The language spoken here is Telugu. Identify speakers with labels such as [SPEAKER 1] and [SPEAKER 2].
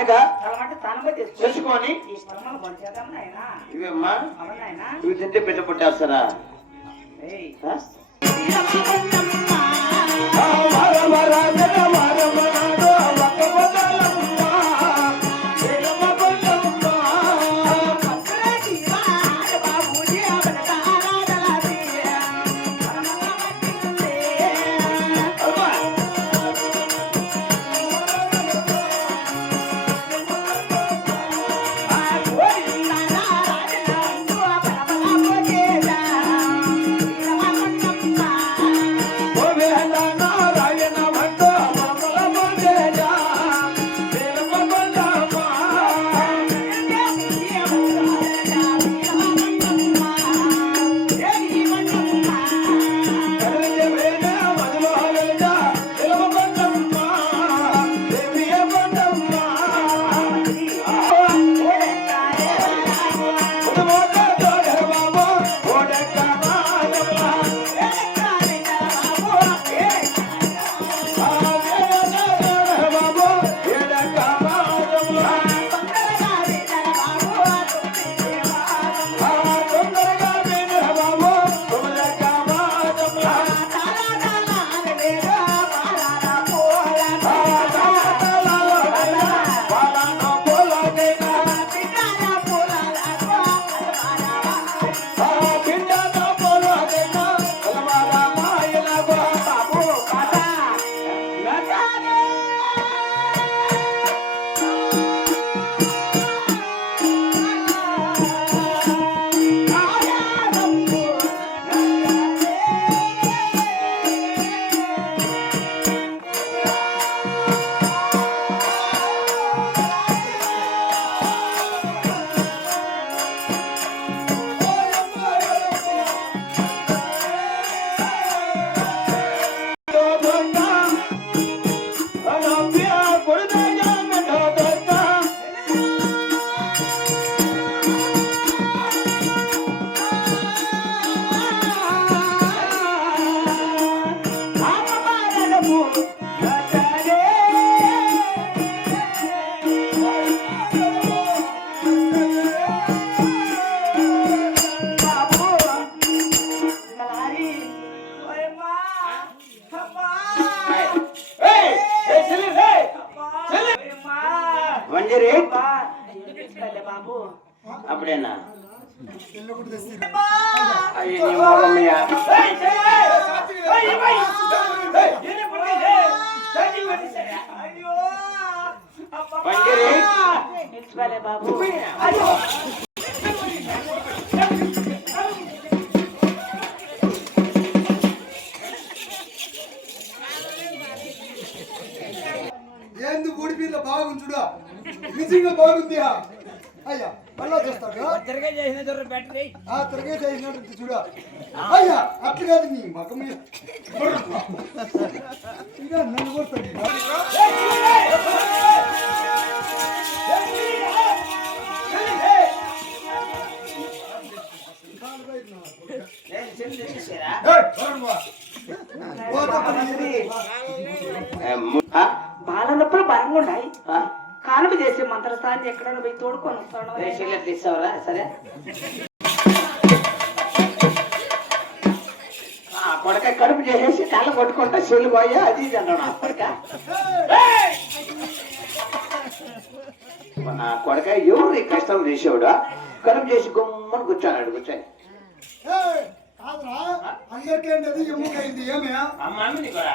[SPEAKER 1] కనుక
[SPEAKER 2] చేసుకొని. ఇవమ్మా? ఇవి తింటే బిడ్డ పుట్టేస్తారా? వంజరి
[SPEAKER 1] బాబు
[SPEAKER 2] అప్పుడేనా? అయ్యో నీ మొగమ్మయ్య.
[SPEAKER 1] బాబు
[SPEAKER 3] నిజంగా బాగుంది అయ్యా మళ్ళా చూస్తాడు
[SPEAKER 4] తిరగే చేసిన దొర బ్యాటరీ
[SPEAKER 3] ఆ తిరగే చేసినట్టు చూడు. అయ్యా అట్లా కాదు నీ మగ మీద. ఇక నన్ను కొడతాడు?
[SPEAKER 1] బాల నొప్పులు బలంగా ఉన్నాయి? కానుక చేసే మంత్రస్థానం ఎక్కడైనా పోయి తోడుకొని
[SPEAKER 2] ఇస్తావరా సరే.
[SPEAKER 1] రాగానే కడుపు చేసేసి తల కొట్టుకుంటా చెల్లు పోయా అది ఇది అన్నాడు నా కొడుక. నా కొడుక ఎవరు ఈ కష్టం చేసేవాడు? కడుపు చేసి గుమ్మని కూర్చోన్నాడు కూర్చొని.
[SPEAKER 3] ఏయ్, కాదురా అందరికీ ఏంటది ఎమ్ముకైంది ఏమే?
[SPEAKER 1] అమ్మని కూడా